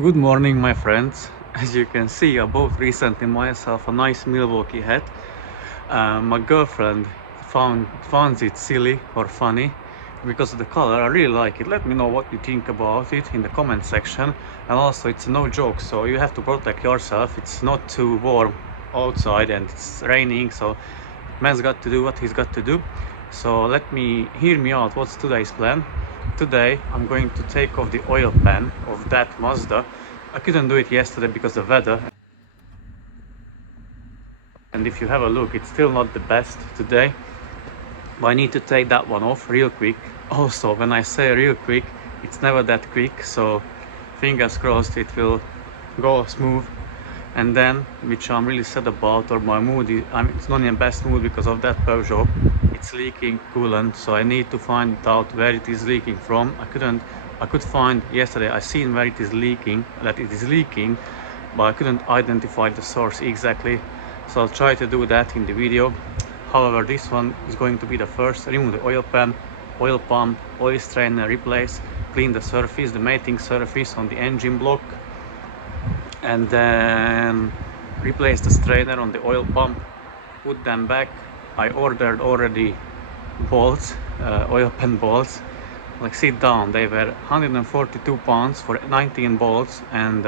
Good morning, my friends. As you can see, I bought recently myself a nice Milwaukee hat. My girlfriend finds it silly or funny because of the color. I really like it. Let me know what you think about it in the comment section. And also, it's no joke, so you have to protect yourself. It's not too warm outside and it's raining, so man's got to do what he's got to do. So hear me out. What's today's plan? Today I'm going to take off the oil pan of that Mazda. I couldn't do it yesterday because of the weather, and if you have a look, it's still not the best today, but I need to take that one off real quick. Also, when I say real quick, it's never that quick, so fingers crossed it will go smooth. And then, which I'm really sad about, or my mood is, it's not in the best mood because of that Peugeot. It's leaking coolant, so I need to find out where it is leaking from. I could find yesterday, I seen where it is leaking, that it is leaking, but I couldn't identify the source exactly. So I'll try to do that in the video. However, this one is going to be the first. Remove the oil pan, oil pump, oil strainer, replace, clean the surface, the mating surface on the engine block, and then replace the strainer on the oil pump, put them back. I ordered already bolts, oil pan bolts. Like, sit down, they were 142 pounds for 19 bolts and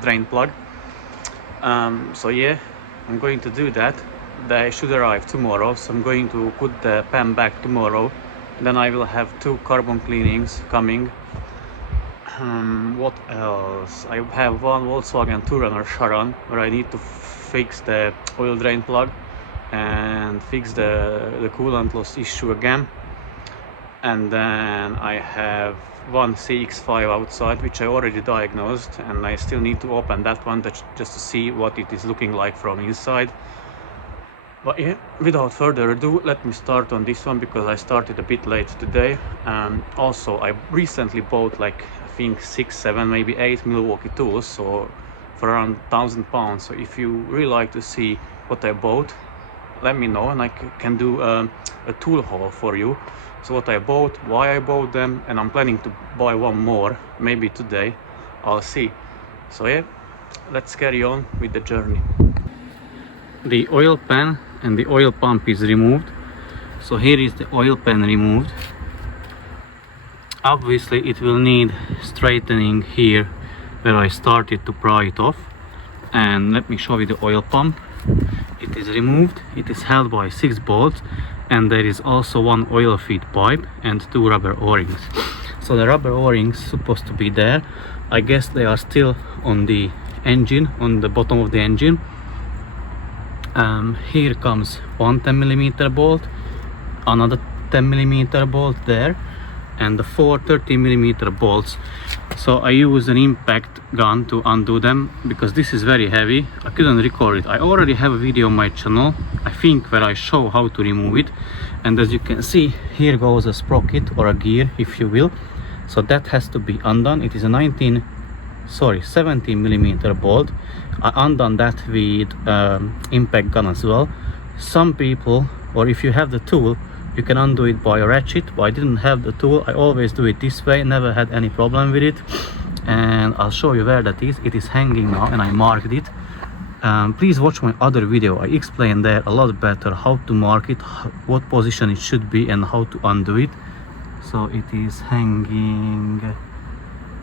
drain plug. So yeah, I'm going to do that. They should arrive tomorrow, so I'm going to put the pan back tomorrow. Then I will have 2 carbon cleanings coming. What else? I have one Volkswagen Touareg Charan where I need to fix the oil drain plug and fix the coolant loss issue again. And then I have one CX-5 outside, which I already diagnosed, and I still need to open that one just to see what it is looking like from inside. But yeah, without further ado, let me start on this one because I started a bit late today. Also, I recently bought, like, I think 6, 7, maybe 8 Milwaukee tools, so for around £1,000. So if you really like to see what I bought, let me know and I can do a tool haul for you. So what I bought, why I bought them, and I'm planning to buy one more maybe today. I'll see. So yeah, let's carry on with the journey. The oil pan and the oil pump is removed. So here is the oil pan removed. Obviously it will need straightening here where I started to pry it off. And let me show you the oil pump. It is removed. It is held by 6 bolts, and there is also one oil feed pipe and 2 rubber o-rings. So the rubber o-rings supposed to be there. I guess they are still on the engine, on the bottom of the engine. Here comes one 10mm bolt, another 10mm bolt there, and the 4 30mm bolts. So I use an impact gun to undo them because this is very heavy. I couldn't record it. I already have a video on my channel, I think, where I show how to remove it. And as you can see, here goes a sprocket or a gear, if you will. So that has to be undone. It is a 17mm bolt. I undone that with impact gun as well. Some people, or if you have the tool, you can undo it by a ratchet, but I didn't have the tool. I always do it this way, never had any problem with it. And I'll show you where that is. It is hanging now and I marked it. Please watch my other video. I explain there a lot better how to mark it, what position it should be, and how to undo it. So it is hanging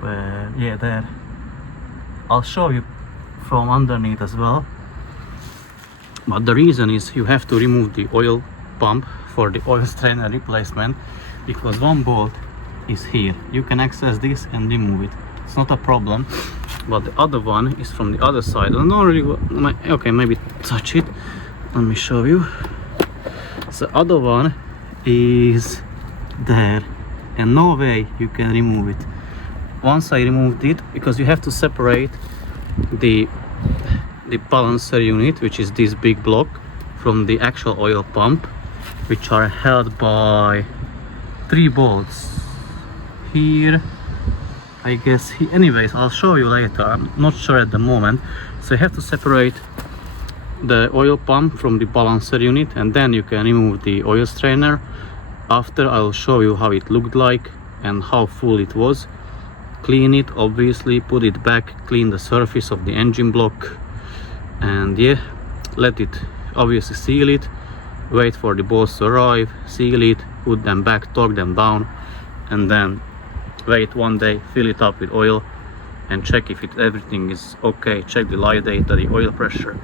where, yeah, there. I'll show you from underneath as well. But the reason is you have to remove the oil pump for the oil strainer replacement because one bolt is here. You can access this and remove it. It's not a problem. But the other one is from the other side. I don't really, okay, maybe touch it. Let me show you. The other one is there, and no way you can remove it. Once I removed it, because you have to separate the balancer unit, which is this big block, from the actual oil pump, which are held by 3 bolts here, I guess. Anyways, I'll show you later. I'm not sure at the moment. So you have to separate the oil pump from the balancer unit, and then you can remove the oil strainer. After, I'll show you how it looked like and how full it was. clean it, obviously, put it back, clean the surface of the engine block, and yeah, let it obviously seal it, wait for the bolts to arrive, seal it, put them back, torque them down, and then wait one day, fill it up with oil and check if everything is okay. Check the live data, the oil pressure,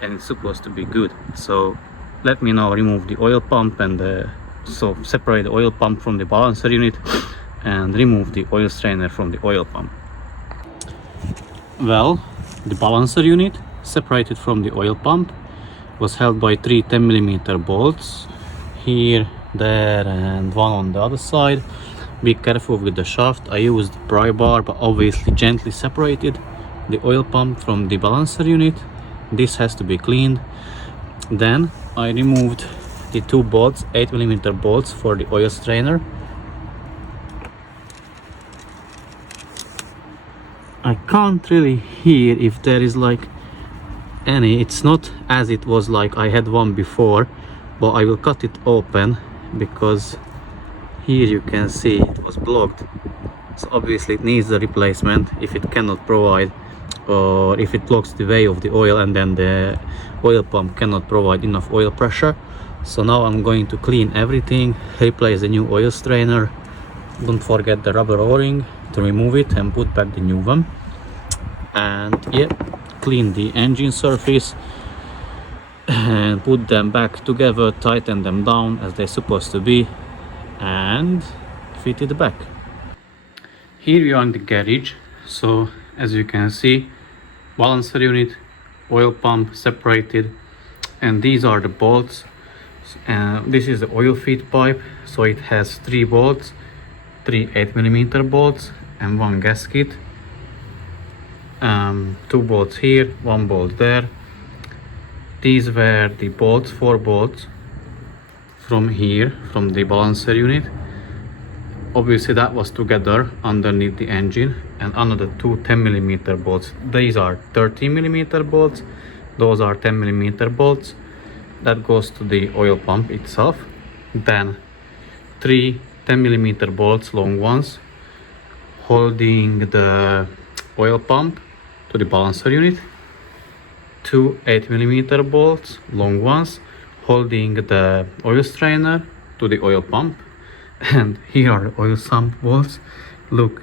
and it's supposed to be good. So let me now remove the oil pump and so separate the oil pump from the balancer unit and remove the oil strainer from the oil pump. Well, the balancer unit separated from the oil pump was held by 3 10mm bolts here, there, and one on the other side. Be careful with the shaft. I used pry bar, but obviously gently separated the oil pump from the balancer unit. This has to be cleaned. Then I removed the 2 bolts, 8mm bolts for the oil strainer. I can't really hear if there is like any. It's not as it was like I had one before, but I will cut it open because here you can see it was blocked. So obviously it needs a replacement if it cannot provide, or if it blocks the way of the oil and then the oil pump cannot provide enough oil pressure. So now I'm going to clean everything, replace the new oil strainer. Don't forget the rubber o-ring to remove it and put back the new one. And yeah, clean the engine surface and put them back together, tighten them down as they're supposed to be, and fit it back. Here we are in the garage. So as you can see, balancer unit, oil pump separated, and these are the bolts. This is the oil feed pipe, so it has 3 bolts, 3 8mm bolts and 1 gasket. 2 bolts here, 1 bolt there. These were the bolts, 4 bolts from here, from the balancer unit. Obviously that was together underneath the engine, and another 2 10mm bolts. These are 13mm bolts, those are 10mm bolts. That goes to the oil pump itself. Then 3 10mm bolts, long ones, holding the oil pump to the balancer unit. 2 8mm bolts, long ones, holding the oil strainer to the oil pump. And here are the oil sump bolts. Look,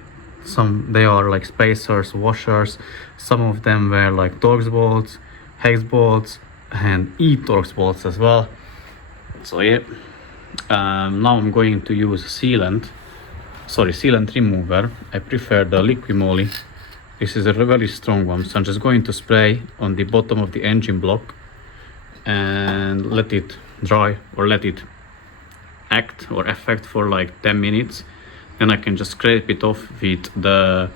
they are like spacers, washers. Some of them were like Torx bolts, hex bolts, and e-Torx bolts as well. So yeah, now I'm going to use sealant remover. I prefer the liquid moly. This is a very strong one, so I'm just going to spray on the bottom of the engine block and let it dry, or let it act or affect for like 10 minutes. Then I can just scrape it off with the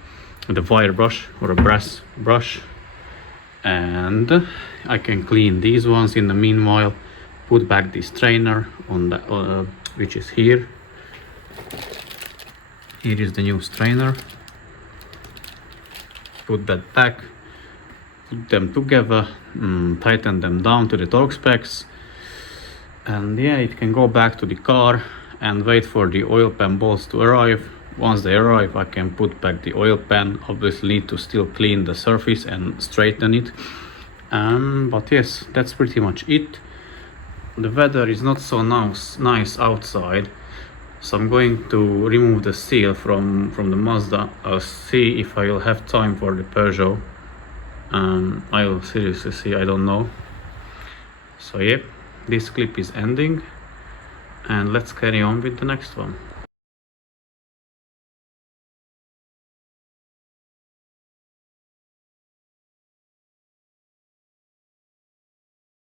wire brush or a brass brush, and I can clean these ones in the meanwhile. Put back the strainer on the which is here. Here is the new strainer. Put that back, put them together, tighten them down to the torque specs, and yeah, it can go back to the car and wait for the oil pan bolts to arrive. Once they arrive, I can put back the oil pan. Obviously need to still clean the surface and straighten it, but yes, that's pretty much it. The weather is not so nice outside, so I'm going to remove the seal from the Mazda. I'll see if I will have time for the Peugeot. I will seriously see, I don't know. So yeah, this clip is ending, and let's carry on with the next one.